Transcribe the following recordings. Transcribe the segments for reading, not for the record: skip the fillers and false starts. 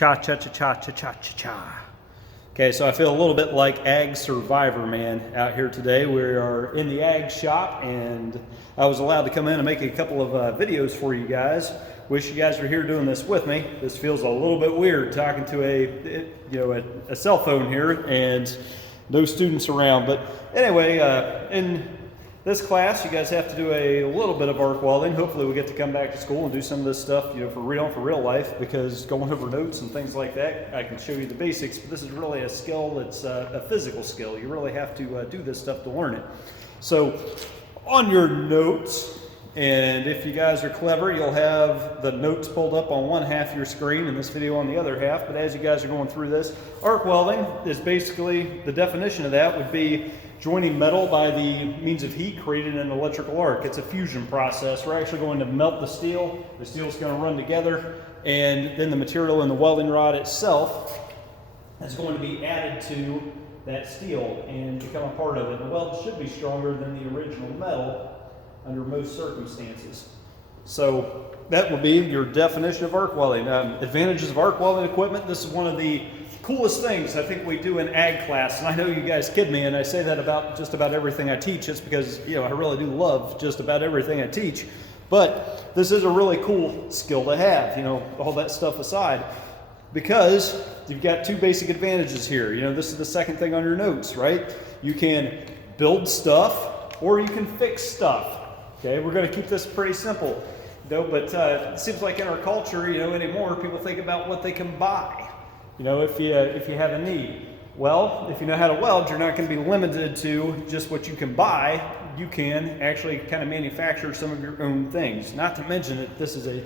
Cha-cha-cha-cha-cha-cha-cha. Okay, so I feel a little bit like Ag Survivor Man out here today. We are in the Ag shop, and I was allowed to come in and make a couple of videos for you guys. Wish you guys were here doing this with me. This feels a little bit weird talking to a cell phone here and no students around. But anyway, in this class, you guys have to do a little bit of arc welding. Hopefully we get to come back to school and do some of this stuff, for real life, because going over notes and things like that, I can show you the basics, but this is really a skill that's a physical skill. You really have to do this stuff to learn it. So on your notes, and if you guys are clever, you'll have the notes pulled up on one half of your screen and this video on the other half. But as you guys are going through this, arc welding is basically, the definition of that would be joining metal by the means of heat created in an electrical arc. It's a fusion process. We're actually going to melt the steel. The steel is going to run together, and then the material in the welding rod itself is going to be added to that steel and become a part of it. The weld should be stronger than the original metal under most circumstances. So that would be your definition of arc welding. Advantages of arc welding equipment. This is one of the coolest things I think we do in ag class, and I know you guys kid me, and I say that about just about everything I teach. It's because I really do love just about everything I teach. But this is a really cool skill to have, all that stuff aside, because you've got two basic advantages here. This is the second thing on your notes, right? You can build stuff or you can fix stuff. Okay, we're going to keep this pretty simple, but it seems like in our culture, anymore, people think about what they can buy. If you have a need. Well, if you know how to weld, you're not going to be limited to just what you can buy. You can actually kind of manufacture some of your own things. Not to mention that this is a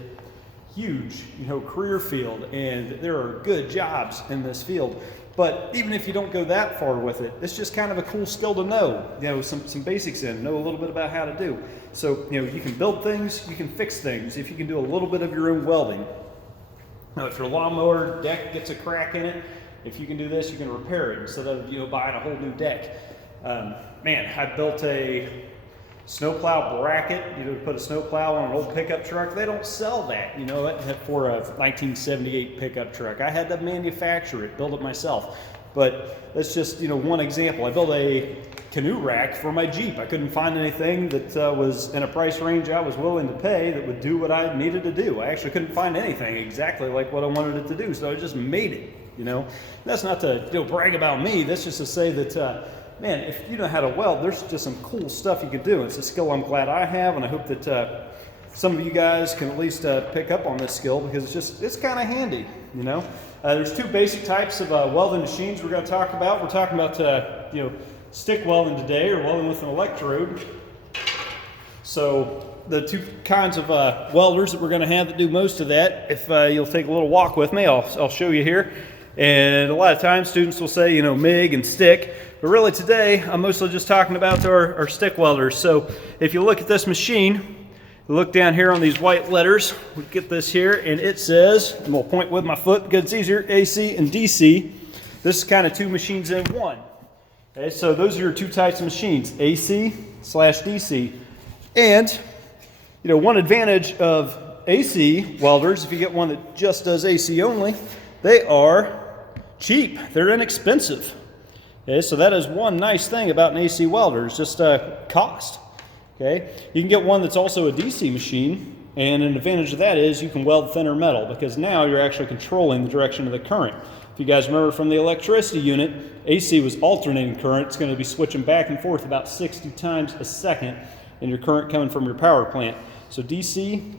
huge, career field, and there are good jobs in this field. But even if you don't go that far with it, it's just kind of a cool skill to know. Some basics know a little bit about how to do. So, you can build things, you can fix things if you can do a little bit of your own welding. Now, if your lawnmower deck gets a crack in it, if you can do this, you can repair it instead of buying a whole new deck. I built a snowplow bracket. To put a snowplow on an old pickup truck. They don't sell that, for a 1978 pickup truck. I had to manufacture it, build it myself. But that's just one example. I built a canoe rack for my Jeep. I couldn't find anything that was in a price range I was willing to pay that would do what I needed to do. I actually couldn't find anything exactly like what I wanted it to do, so I just made it. That's not to brag about me. That's just to say that man, if you know how to weld, there's just some cool stuff you can do. It's a skill I'm glad I have, and I hope that some of you guys can at least pick up on this skill, because it's kind of handy. There's two basic types of welding machines we're going to talk about. We're talking about stick welding today, or welding with an electrode. So the two kinds of welders that we're going to have that do most of that, if you'll take a little walk with me, I'll show you here. And a lot of times students will say, MIG and stick, but really today I'm mostly just talking about our stick welders. So if you look at this machine, look down here on these white letters, we get this here, and it says, and we'll point with my foot because it's easier, AC and DC. This is kind of two machines in one. Okay, so those are your two types of machines, AC/DC. And, one advantage of AC welders, if you get one that just does AC only, they are cheap. They're inexpensive. Okay, so that is one nice thing about an AC welder, it's just cost. Okay, you can get one that's also a DC machine, and an advantage of that is you can weld thinner metal, because now you're actually controlling the direction of the current. If you guys remember from the electricity unit, AC was alternating current. It's going to be switching back and forth about 60 times a second in your current coming from your power plant. So DC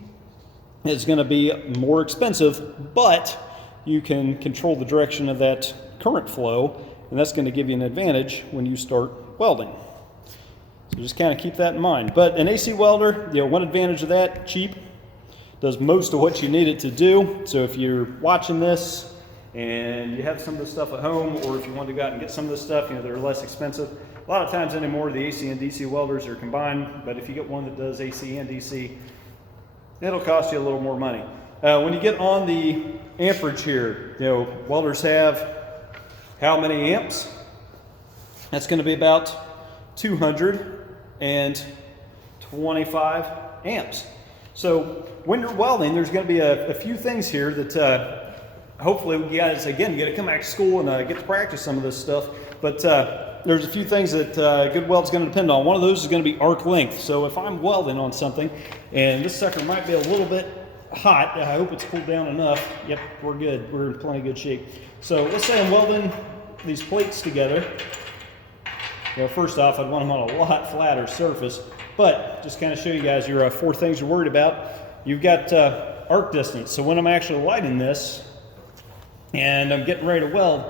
is going to be more expensive, but you can control the direction of that current flow, and that's going to give you an advantage when you start welding. So just kind of keep that in mind. But an AC welder, one advantage of that, cheap, does most of what you need it to do. So if you're watching this and you have some of this stuff at home, or if you want to go out and get some of this stuff, they're less expensive. A lot of times anymore, the AC and DC welders are combined, but if you get one that does AC and DC, it'll cost you a little more money. When you get on the amperage here, welders have how many amps? That's going to be about 225 amps. So when you're welding, there's going to be a few things here that hopefully you guys, again, get to come back to school and get to practice some of this stuff. But there's a few things that good weld's going to depend on. One of those is going to be arc length. So if I'm welding on something, and this sucker might be a little bit hot, I hope it's cooled down enough. Yep, we're good. We're in plenty good shape. So let's say I'm welding these plates together. Well, first off, I'd want them on a lot flatter surface. But just kind of show you guys your 4 things you're worried about. You've got arc distance. So when I'm actually lighting this and I'm getting ready to weld,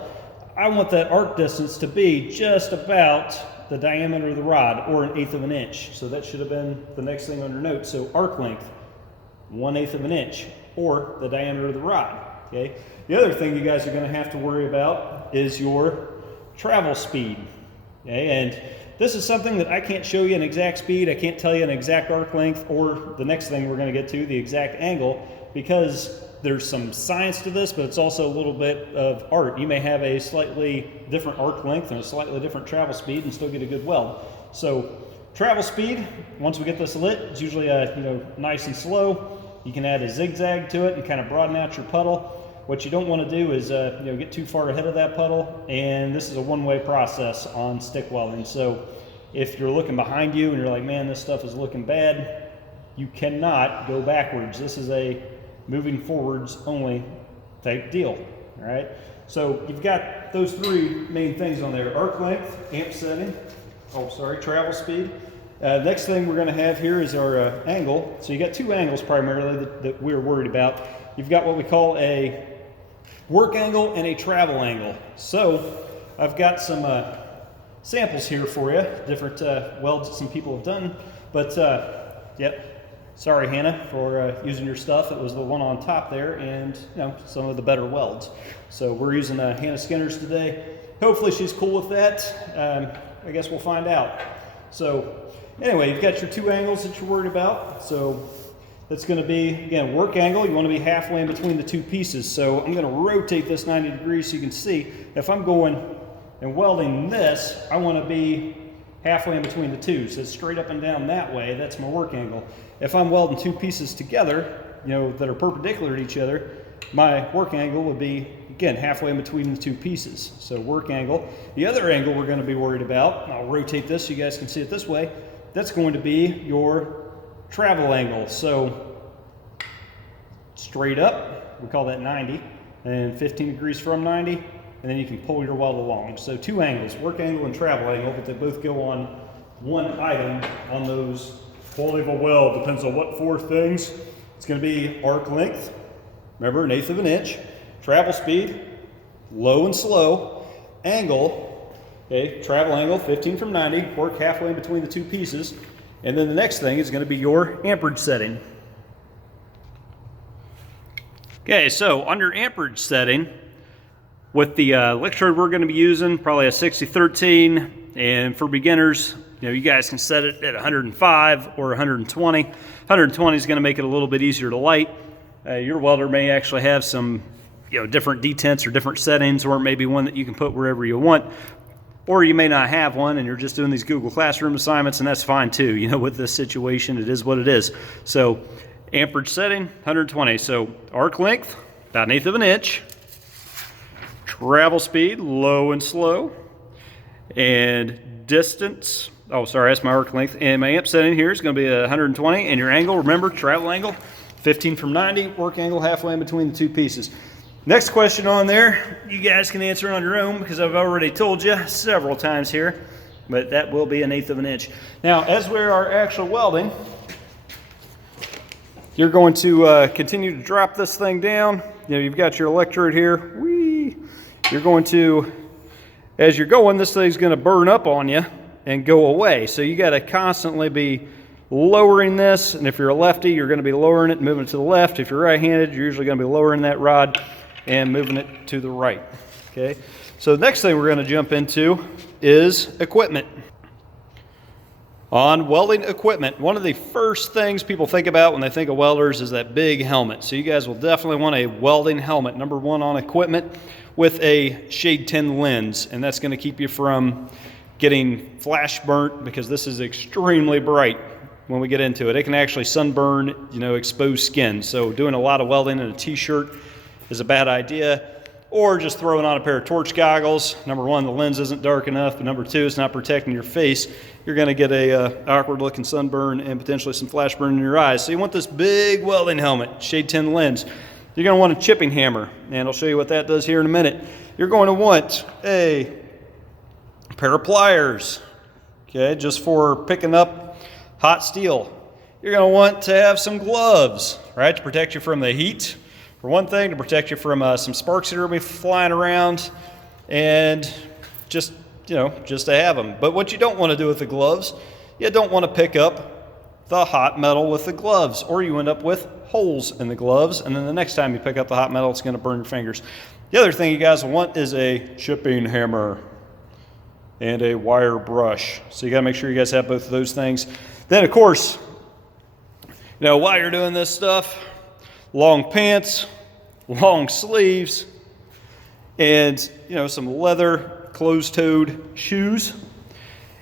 I want that arc distance to be just about the diameter of the rod, or 1/8 of an inch. So that should have been the next thing on your note. So arc length, 1/8 of an inch, or the diameter of the rod. Okay. The other thing you guys are going to have to worry about is your travel speed. Okay, and this is something that I can't show you an exact speed. I can't tell you an exact arc length, or the next thing we're going to get to, the exact angle, because there's some science to this, but it's also a little bit of art. You may have a slightly different arc length and a slightly different travel speed and still get a good weld. So travel speed, once we get this lit, it's usually nice and slow. You can add a zigzag to it and kind of broaden out your puddle. What you don't want to do is get too far ahead of that puddle, and this is a one-way process on stick welding. So if you're looking behind you and you're like, man, this stuff is looking bad, you cannot go backwards. This is a moving forwards only type deal. All right, so you've got those 3 main things on there: arc length, amp setting, travel speed. Next thing we're going to have here is our angle. So you got 2 angles primarily that we're worried about. You've got what we call a work angle and a travel angle. So I've got some samples here for you, different welds that some people have done. But yep, sorry Hannah for using your stuff. It was the one on top there, and some of the better welds. So we're using Hannah Skinner's today. Hopefully she's cool with that. I guess we'll find out. So anyway, you've got your 2 angles that you're worried about. So that's going to be, again, work angle. You want to be halfway in between the 2 pieces. So I'm going to rotate this 90 degrees so you can see. If I'm going and welding this, I want to be halfway in between the 2. So it's straight up and down that way. That's my work angle. If I'm welding 2 pieces together, that are perpendicular to each other, my work angle would be, again, halfway in between the 2 pieces. So work angle. The other angle we're going to be worried about, and I'll rotate this so you guys can see it this way, that's going to be your travel angle. So straight up, we call that 90, and 15 degrees from 90, and then you can pull your weld along. So 2 angles, work angle and travel angle, but they both go on one item on those. Quality of a weld depends on what 4 things. It's going to be arc length, remember, 1/8 of an inch, travel speed, low and slow, angle, okay, travel angle, 15 from 90, work halfway in between the 2 pieces. And then the next thing is going to be your amperage setting. Okay, so under amperage setting, with the electrode we're going to be using, probably a 6013, and for beginners, you guys can set it at 105 or 120. 120 is going to make it a little bit easier to light. Your welder may actually have some different detents or different settings, or maybe one that you can put wherever you want. Or you may not have one and you're just doing these Google Classroom assignments, and that's fine too. With this situation, it is what it is. So amperage setting, 120. So arc length, about 1/8 of an inch. Travel speed, low and slow. And distance, that's my arc length. And my amp setting here is going to be 120. And your angle, remember, travel angle, 15 from 90. Work angle, halfway in between the 2 pieces. Next question on there, you guys can answer on your own because I've already told you several times here, but that will be 1/8 of an inch. Now, as we are actually welding, you're going to continue to drop this thing down. You've got your electrode here. You're going to, as you're going, this thing's going to burn up on you and go away. So you got to constantly be lowering this, and if you're a lefty, you're going to be lowering it and moving it to the left. If you're right-handed, you're usually going to be lowering that rod and moving it to the right. Okay, so the next thing we're going to jump into is equipment. On welding equipment, one of the first things people think about when they think of welders is that big helmet. So you guys will definitely want a welding helmet, number 1 on equipment, with a shade 10 lens, and that's going to keep you from getting flash burnt, because this is extremely bright when we get into it. It can actually sunburn, exposed skin. So doing a lot of welding in a t-shirt is a bad idea. Or just throwing on a pair of torch goggles. Number one, the lens isn't dark enough, but number two, it's not protecting your face. You're going to get a awkward looking sunburn and potentially some flash burn in your eyes. So you want this big welding helmet, shade 10 lens. You're going to want a chipping hammer, and I'll show you what that does here in a minute. You're going to want a pair of pliers, okay, just for picking up hot steel. You're going to want to have some gloves, right, to protect you from the heat. For one thing, to protect you from some sparks that are going to be flying around, and just to have them. But what you don't want to do with the gloves, you don't want to pick up the hot metal with the gloves, or you end up with holes in the gloves, and then the next time you pick up the hot metal, it's going to burn your fingers. The other thing you guys will want is a chipping hammer and a wire brush. So you got to make sure you guys have both of those things. Then, of course, while you're doing this stuff, long pants, long sleeves, and some leather closed-toed shoes.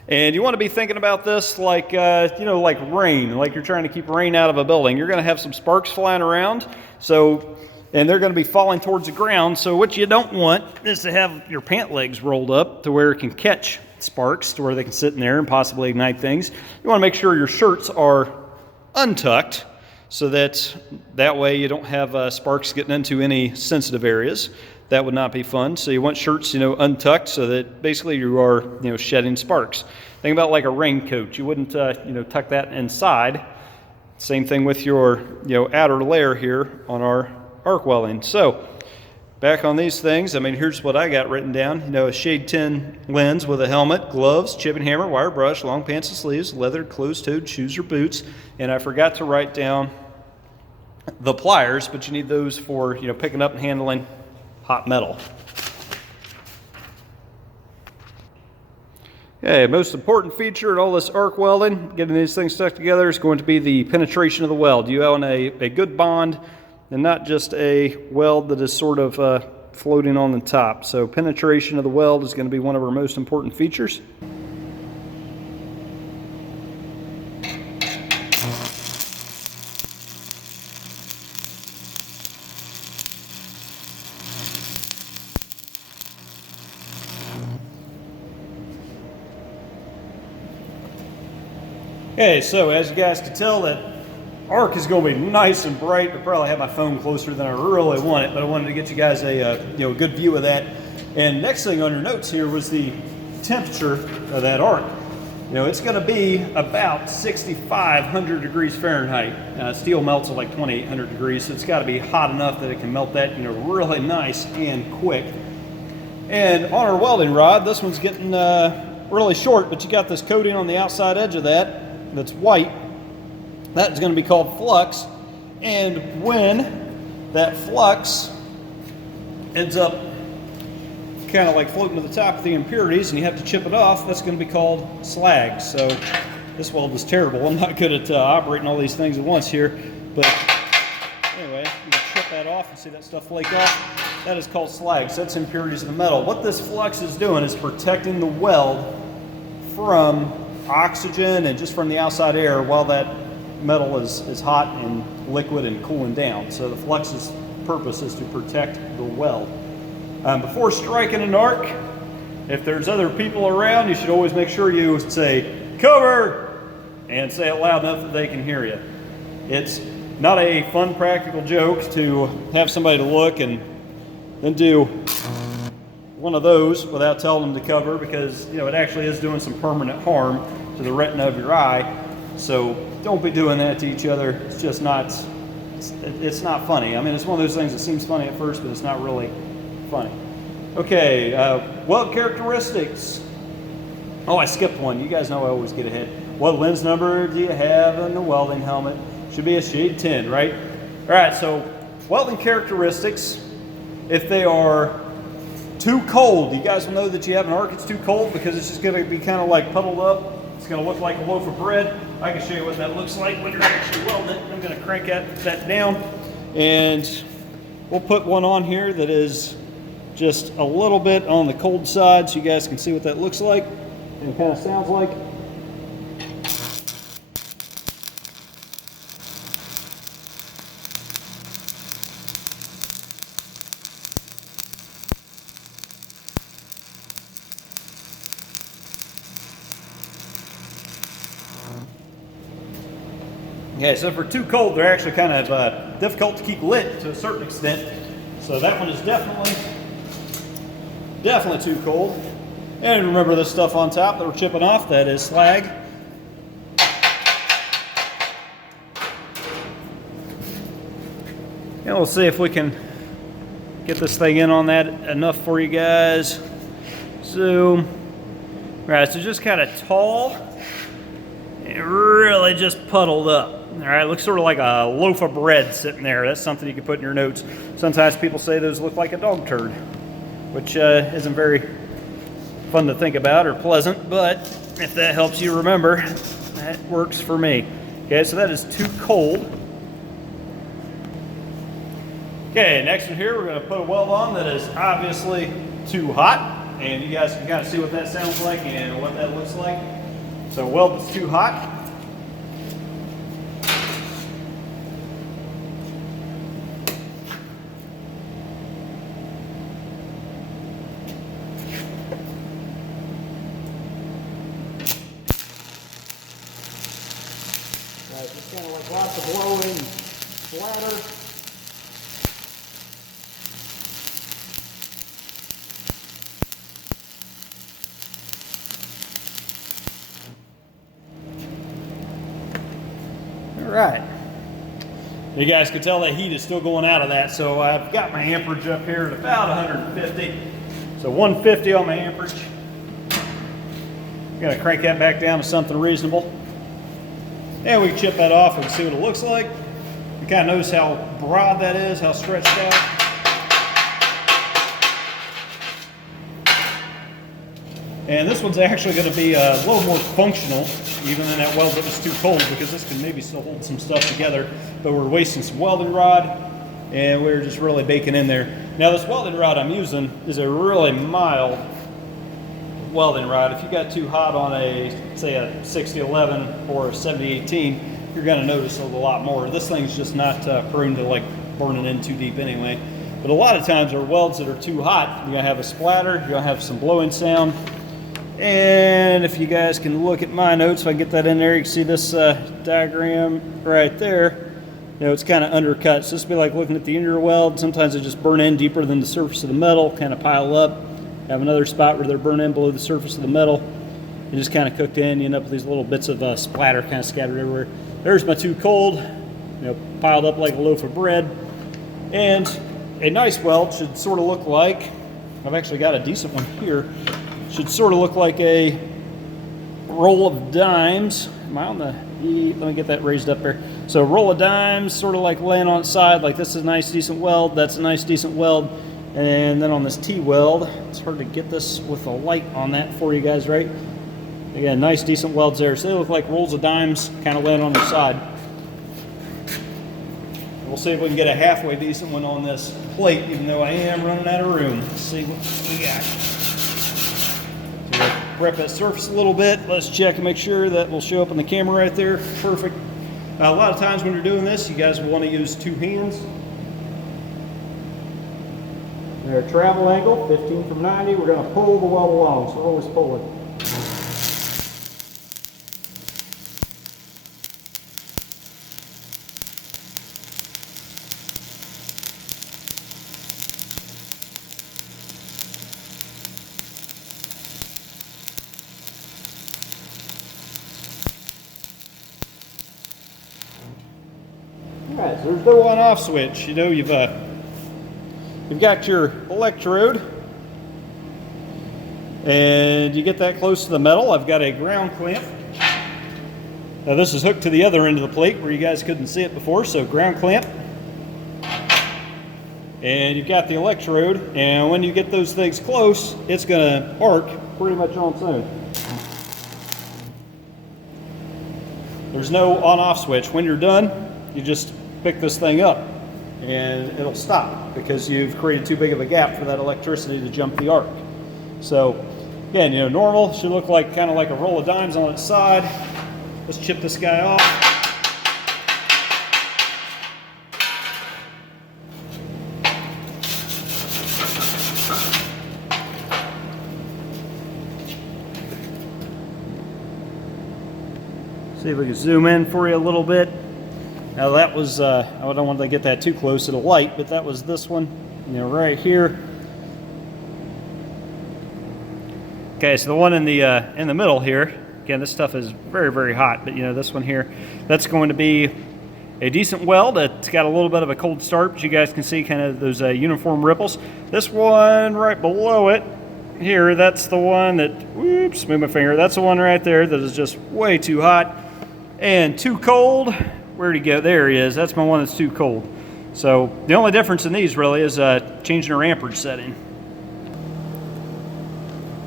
And you want to be thinking about this like like rain, like you're trying to keep rain out of a building. You're going to have some sparks flying around, and they're going to be falling towards the ground. So what you don't want is to have your pant legs rolled up to where it can catch sparks, to where they can sit in there and possibly ignite things. You want to make sure your shirts are untucked, so that way you don't have sparks getting into any sensitive areas. That would not be fun. So you want shirts, untucked, so that basically you are, shedding sparks. Think about like a raincoat. You wouldn't, tuck that inside. Same thing with your, outer layer here on our arc welding. So back on these things, here's what I got written down. A shade 10 lens with a helmet, gloves, chipping hammer, wire brush, long pants and sleeves, leather closed-toed shoes or boots. And I forgot to write down the pliers, but you need those for picking up and handling hot metal. Okay, most important feature in all this arc welding, getting these things stuck together, is going to be the penetration of the weld. You want a good bond and not just a weld that is sort of floating on the top. So penetration of the weld is going to be one of our most important features. Okay, so as you guys can tell, that arc is going to be nice and bright. I probably have my phone closer than I really want it, but I wanted to get you guys a good view of that. And next thing on your notes here was the temperature of that arc. It's going to be about 6,500 degrees Fahrenheit. Steel melts at like 2,800 degrees, so it's got to be hot enough that it can melt that really nice and quick. And on our welding rod, this one's getting really short, but you got this coating on the outside edge of that that's white. That is going to be called flux, and when that flux ends up kind of like floating to the top of the impurities and you have to chip it off, that's going to be called slag. So this weld is terrible. I'm not good at operating all these things at once here, but anyway, you can chip that off and see that stuff flake off. That is called slag. So that's impurities in the metal. What this flux is doing is protecting the weld from oxygen and just from the outside air while that metal is hot and liquid and cooling down. So the flux's purpose is to protect the weld. Before striking an arc, if there's other people around, you should always make sure you say cover and say it loud enough that they can hear you. It's not a fun practical joke to have somebody to look and then do one of those without telling them to cover, because it actually is doing some permanent harm to the retina of your eye. So don't be doing that to each other. It's just not, it's not funny. It's one of those things that seems funny at first, but it's not really funny. Okay, weld characteristics. Oh, I skipped one. You guys know I always get ahead. What lens number do you have in the welding helmet? Should be a shade 10, right? All right, so welding characteristics, if they are too cold, you guys will know that you have an arc that's too cold because it's just going to be kind of like puddled up. It's going to look like a loaf of bread. I can show you what that looks like when you're actually welding it. I'm going to crank that down, and we'll put one on here that is just a little bit on the cold side so you guys can see what that looks like and kind of sounds like. Okay, so for too cold, they're actually kind of difficult to keep lit to a certain extent. So that one is definitely too cold. And remember this stuff on top that we're chipping off, that is slag. And we'll see if we can get this thing in on that enough for you guys. So, all right, so just kind of tall and really just puddled up. All right, looks sort of like a loaf of bread sitting there. That's something you can put in your notes. Sometimes people say those look like a dog turd, which isn't very fun to think about or pleasant, but if that helps you remember, that works for me. Okay, so that is too cold. Okay, next one here, we're going to put a weld on that is obviously too hot, and you guys can kind of see what that sounds like and what that looks like. So weld that's too hot. Just kind of like lots of blowing, splatter. All right. You guys can tell that heat is still going out of that, so I've got my amperage up here at about 150. So 150 on my amperage. I'm gonna crank that back down to something reasonable. And we can chip that off and see what it looks like. You kind of notice how broad that is, how stretched out. And this one's actually going to be a little more functional, even than that weld that was too cold, because this can maybe still hold some stuff together. But we're wasting some welding rod, and we're just really baking in there. Now this welding rod I'm using is a really mild welding rod. If you got too hot on a, say, a 6011 or a 7018, you're going to notice a lot more. This thing's just not prone to like burning in too deep anyway. But a lot of times our welds that are too hot, you're going to have a splatter, you're going to have some blowing sound. And if you guys can look at my notes, if I get that in there, you can see this diagram right there. You know, it's kind of undercut. So this would be like looking at the inner weld. Sometimes they just burn in deeper than the surface of the metal, kind of pile up. Have another spot where they're burned in below the surface of the metal and just kind of cooked in. You end up with these little bits of splatter kind of scattered everywhere. There's my too cold, you know, piled up like a loaf of bread. And a nice weld should sort of look like, I've actually got a decent one here, should sort of look like a roll of dimes. Am I on the E? Let me get that raised up here. So a roll of dimes, sort of like laying on its side, like this is a nice decent weld, that's a nice decent weld. And then on this T-weld, it's hard to get this with a light on that for you guys, right? Again, nice decent welds there. So they look like rolls of dimes kind of laying on their side. We'll see if we can get a halfway decent one on this plate, even though I am running out of room. Let's see what we got. So we'll prep that surface a little bit. Let's check and make sure that will show up on the camera right there. Perfect. A lot of times when you're doing this, you guys will want to use two hands. Our travel angle, 15 from 90. We're going to pull the weld along, so always pull it. All right, so there's no on-off switch. You know, you've got your electrode, and you get that close to the metal. I've got a ground clamp. Now this is hooked to the other end of the plate where you guys couldn't see it before, so ground clamp. And you've got the electrode, and when you get those things close, it's going to arc pretty much on its own. There's no on-off switch. When you're done, you just pick this thing up and it'll stop because you've created too big of a gap for that electricity to jump the arc. So again, you know, normal should look like kind of like a roll of dimes on its side. Let's chip this guy off. See if we can zoom in for you a little bit. Now that was, I don't want to get that too close to the light, but that was this one, right here. Okay, so the one in the middle here, again, this stuff is very, very hot, but this one here, that's going to be a decent weld. It's got a little bit of a cold start, but you guys can see kind of those uniform ripples. This one right below it here, that's the one that, whoops, move my finger, that's the one right there that is just way too hot and too cold. Where'd he go? There he is. That's my one that's too cold. So the only difference in these really is changing our amperage setting.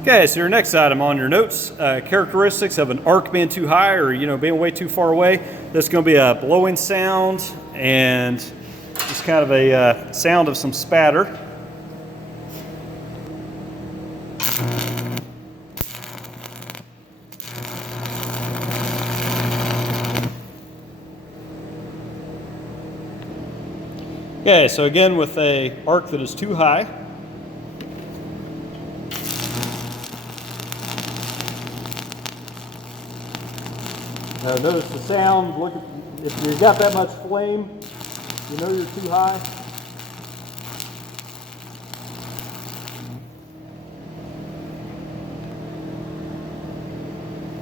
Okay, so your next item on your notes, characteristics of an arc being too high or being way too far away. There's going to be a blowing sound and just kind of a sound of some spatter. Okay, so again with a arc that is too high, notice the sound. Look, if you've got that much flame, you're too high.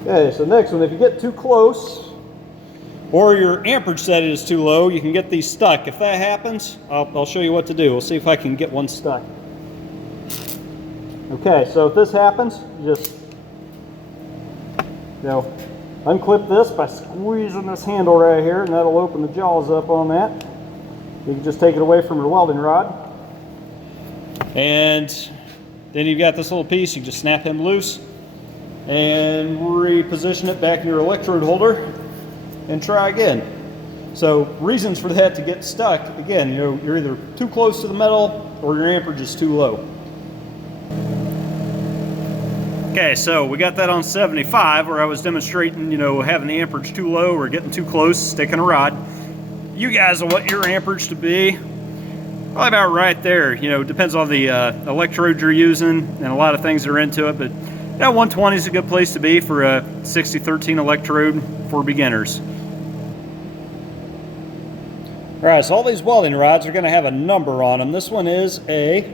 Okay, so next one, if you get too close or your amperage setting is too low, you can get these stuck. If that happens, I'll show you what to do. We'll see if I can get one stuck. Okay, so if this happens, you just unclip this by squeezing this handle right here, and that'll open the jaws up on that. You can just take it away from your welding rod. And then you've got this little piece, you just snap him loose and reposition it back in your electrode holder and try again. So reasons for that to get stuck, again, you're either too close to the metal or your amperage is too low. Okay, so we got that on 75 where I was demonstrating, having the amperage too low or getting too close, sticking a rod. You guys will want your amperage to be probably about right there. Depends on the electrode you're using and a lot of things are into it, but 120 is a good place to be for a 6013 electrode for beginners. All right, so all these welding rods are going to have a number on them. This one is a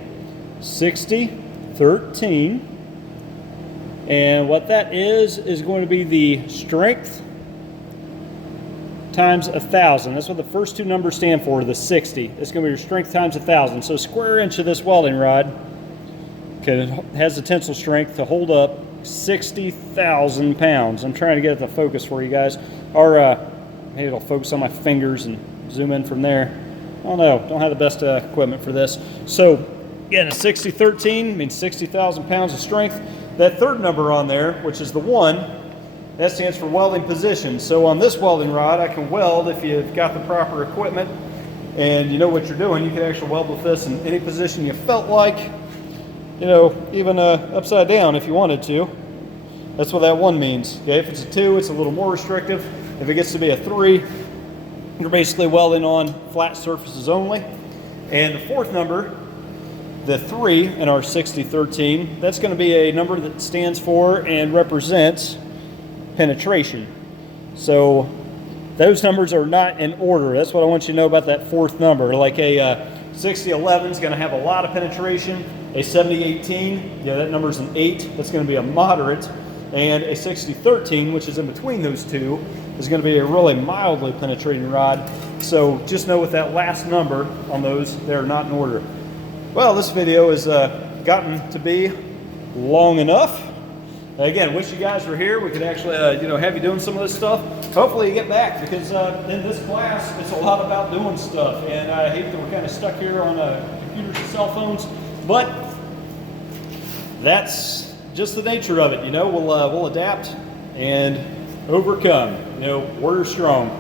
6013. And what that is going to be the strength times 1,000. That's what the first two numbers stand for, the 60. It's going to be your strength times 1,000. So a square inch of this welding rod has the tensile strength to hold up 60,000 pounds. I'm trying to get it to focus for you guys. Or maybe it'll focus on my fingers and zoom in from there. I don't know. Don't have the best equipment for this. So again, a 6013 means 60,000 pounds of strength. That third number on there, which is the 1, that stands for welding position. So on this welding rod, I can weld if you've got the proper equipment and you know what you're doing. You can actually weld with this in any position you felt like, even upside down if you wanted to. That's what that 1 means. Okay, if it's a 2, it's a little more restrictive. If it gets to be a 3, you're basically welding on flat surfaces only. And the fourth number, the 3 in our 6013, that's going to be a number that stands for and represents penetration. So those numbers are not in order. That's what I want you to know about that fourth number. Like a 6011 is going to have a lot of penetration. A 7018, that number's an 8. That's going to be a moderate. And a 6013, which is in between those two, is going to be a really mildly penetrating rod. So just know with that last number on those, they're not in order. Well, this video has gotten to be long enough. Again, wish you guys were here. We could actually, have you doing some of this stuff. Hopefully you get back, because in this class, it's a lot about doing stuff. And I hate that we're kind of stuck here on computers and cell phones. But that's just the nature of it. We'll adapt and overcome. Warrior strong.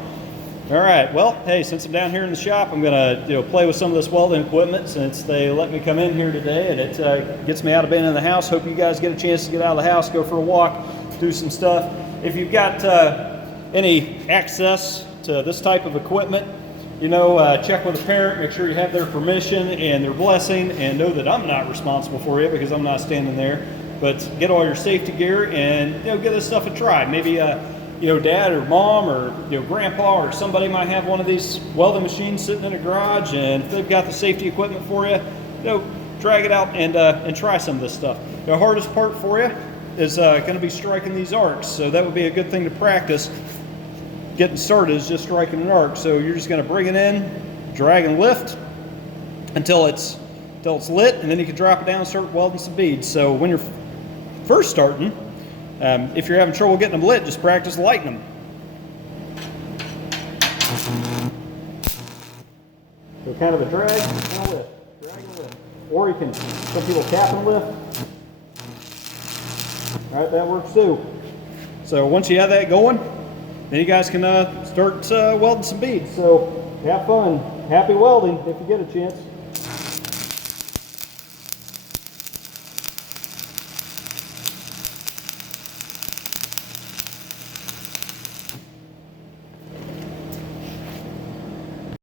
All right, well, hey, since I'm down here in the shop, I'm going to play with some of this welding equipment since they let me come in here today, and it gets me out of being in the house. Hope you guys get a chance to get out of the house, go for a walk, do some stuff. If you've got any access to this type of equipment, check with a parent, make sure you have their permission and their blessing, and know that I'm not responsible for you because I'm not standing there. But get all your safety gear and give this stuff a try. Maybe dad or mom or grandpa or somebody might have one of these welding machines sitting in a garage, and if they've got the safety equipment for you, drag it out and try some of this stuff. The hardest part for you is going to be striking these arcs, so that would be a good thing to practice. Getting started is just striking an arc. So you're just going to bring it in, drag and lift until it's lit, and then you can drop it down and start welding some beads. So when you're first starting, if you're having trouble getting them lit, just practice lighting them. So kind of a drag and a lift, drag and lift. Or you can, some people tap and lift. All right, that works too. So once you have that going, then you guys can start welding some beads. So have fun. Happy welding if you get a chance.